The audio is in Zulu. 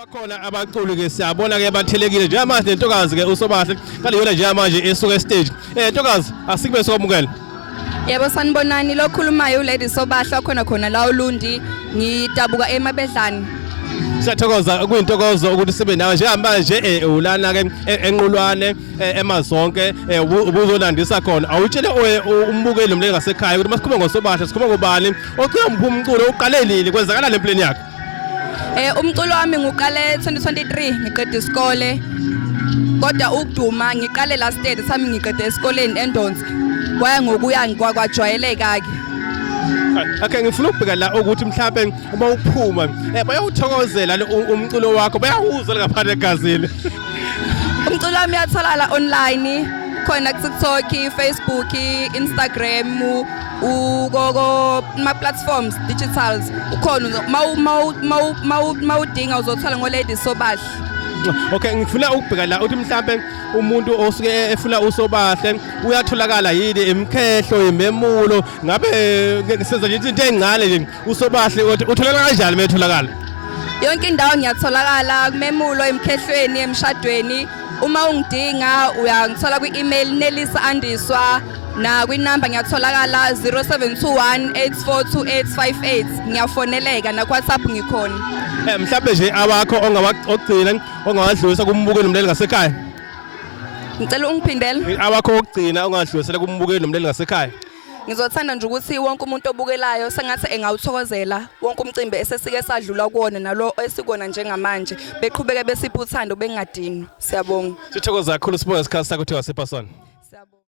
Bakhona abaculi ke siyabona ke bathelekile njengamanje Ntokazi ke uSobahle kaliyona njengamanje esuka stage. Ntokazi asikube sokwamukela. Yebo sanibonani lo khulumayo uLady Sobahle khona la uLundi ngidabuka eMabedlane. Siyathokoza kuyintokozo ukuthi sibe nawe njengamanje ulana ke enqulwane emazonke ubuzolandisa khona. Awutshele umbukeli umleke ngasekhaya ukuthi masikhuluma ngoSobahle sikhuluma ngobani ocela umphumculo uqalelile kwenzakala lempilweni yakhe. Umculo wami ngiqale 2023 ngiqeda isikole. Kodwa ukuduma ngiqale last year sami ngiqeda esikoleni eNdonsa. Kwaya ngokuya kwajwayeleka ke. Okay ngifuna ukubheka la ukuthi mhlawumbe uma uphuma bayawuthokozela umculo wakho bayawuzwa ngaphandle egazini. Umculo wami uyatholakala online khona ku TikTok, Facebook, Instagram, ugogo ma platforms digitals ukhona mawudinga uzothola ngoLady Sobahle. Okay ngifuna ukubheka la uthi mhlawumbe umuntu osuke efuna uSobahle uyatholakala yini emkhehlo imemulo ngabe senza nje into engcane nje uSobahle utholakala kanjani metholakala? Yonke indawo ngiyatholakala kumemulo emkhehlweni emshadweni. Uma ungidinga uyangithola kwi-email Nelisa_Andiswa na kwinamba ngiyatholakala 0721842858 ngiyafoneleka na WhatsApp ngikhona. Mhlawumbe nje abakho ongawagcina ongawadlulisa kumbukeli nomleli ngasekhaya. Ngicela ungiphindele. Abakho okugcina ongadlulisela kumbukeli nomleli ngasekhaya. Ngizothanda nje ukuthi wonke umuntu obukelayo sengathi engawuthokozela wonke umcimbi esesike sadlula kuona nalo esikona njengamanje beqhubeke besipha uthando bengadini. Siyabonga. Sithokoza kakhulu sibonga isikhathi sakho ukuthi wasepha sona.